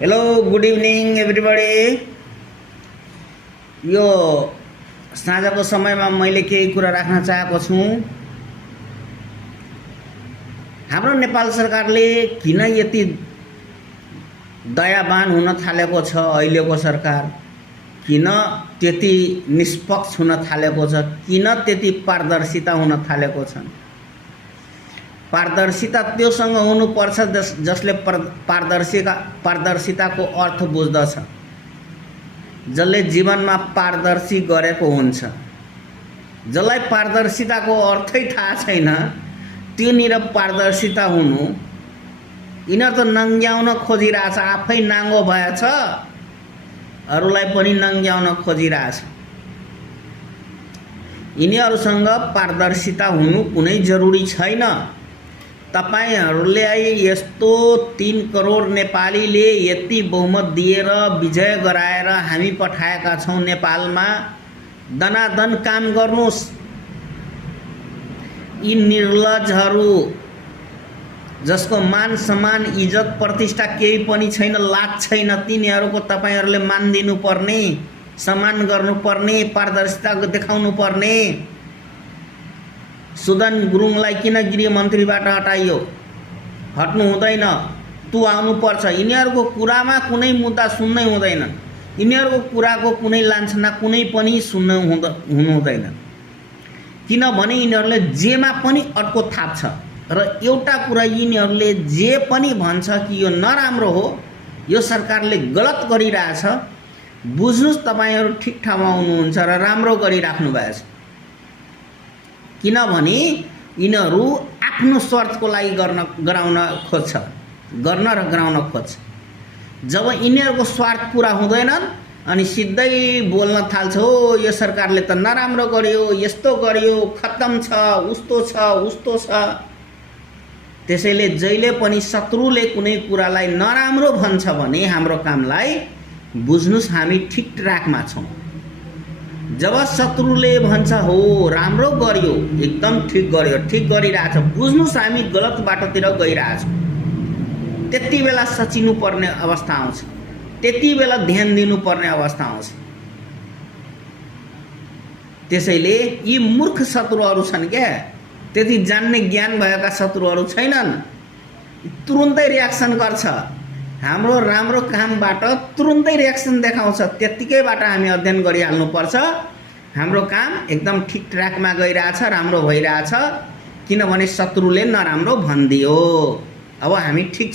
Hello good evening everybody. यो साँझको समयमा मैले केही कुरा राख्न चाहेको छु। हाम्रो नेपाल सरकारले किन यति दयावान हुन थालेको छ? अहिलेको सरकार किन त्यति निष्पक्ष हुन थालेको छ? किन त्यति पारदर्शिता हुन थालेको छ? पारदर्शिता त्योसँग हुनुपर्छ जसले पारदर्शिताको अर्थ बुझ्दछ, जसले जीवनमा पारदर्शी गरेको हुन्छ। जसलाई पारदर्शिताको अर्थै थाहा छैन त्योनिर पारदर्शिता हुनु, यिनीहरू त नङ्ग्याउन खोजिरहेछ। आफै नाङ्गो भएछ, अरूलाई पनि नङ्ग्याउन खोजिरहेछ। यिनीहरूसँग पारदर्शिता हुनु कुनै जरुरी छैन। तपाईहरुले यस्तो 3 करोड नेपालीले यति बहुमत दिएर विजय गराएर हामी पठाएका छौं नेपालमा। दनादन काम गर्नुस्। यी निर्लजहरू जसको मान सम्मान इज्जत प्रतिष्ठा केही पनि छैन, लाज छैन, तिनीहरूको तपाईहरुले मान दिनु पर्ने, सम्मान गर्नु पर्ने, पारदर्शिता देखाउनु पर्ने। सुदन गुरुङलाई किन गृहमन्त्रीबाट हटाइयो? हट्नु हुँदैन, तू आउनु पर्छ। यिनीहरूको कुरामा कुनै मुद्दा सुन्नै हुँदैन, यिनीहरूको कुराको कुनै लान्छना कुनै पनि हुनु हुँदैन। किनभने यिनीहरूले जेमा पनि अड्को थाप्छ र एउटा कुरा यिनीहरूले जे पनि भन्छ कि यो नराम्रो हो, यो सरकारले गलत गरिरहेछ, बुझ्नुस् तपाईहरु ठिक ठाउँमा हुनुहुन्छ र राम्रो गरिराख्नु भएछ। किनभने यिनीहरू आफ्नो स्वार्थको लागि गराउन खोज्छ, गर्न र गराउन खोज्छ। जब यिनीहरूको स्वार्थ पूरा हुँदैनन् अनि सिधै बोल्न थाल्छ, हो यो सरकारले त नराम्रो गर्यो, यस्तो गर्यो, खत्तम छ, उस्तो छ, उस्तो छ। त्यसैले जहिले पनि शत्रुले कुनै कुरालाई नराम्रो भन्छ भने हाम्रो कामलाई बुझ्नुस् हामी ठिक ट्र्याकमा छौं। जब शत्रुले भन्छ हो राम्रो गर्यो, एकदम ठिक गर्यो, ठिक गरिरहेछ, बुझ्नुस् हामी गलत बाटोतिर गइरहेछौं, त्यति बेला सचिनु पर्ने अवस्था आउँछ, त्यति बेला ध्यान दिनु पर्ने अवस्था आउँछ। त्यसैले यी मूर्ख शत्रुहरू छन् क्या, त्यति जान्ने ज्ञान भएका शत्रुहरू छैनन्। तुरुन्तै रियाक्सन गर्छ, हाम्रो राम्रो कामबाट तुरुन्तै रियाक्सन देखाउँछ। त्यतिकैबाट हामी अध्ययन गरिहाल्नु पर्छ। हाम्रो काम एकदम ठिक ट्र्याकमा गइरहेछ, राम्रो भइरहेछ, किनभने शत्रुले नराम्रो भनिदियो। अब हामी ठिक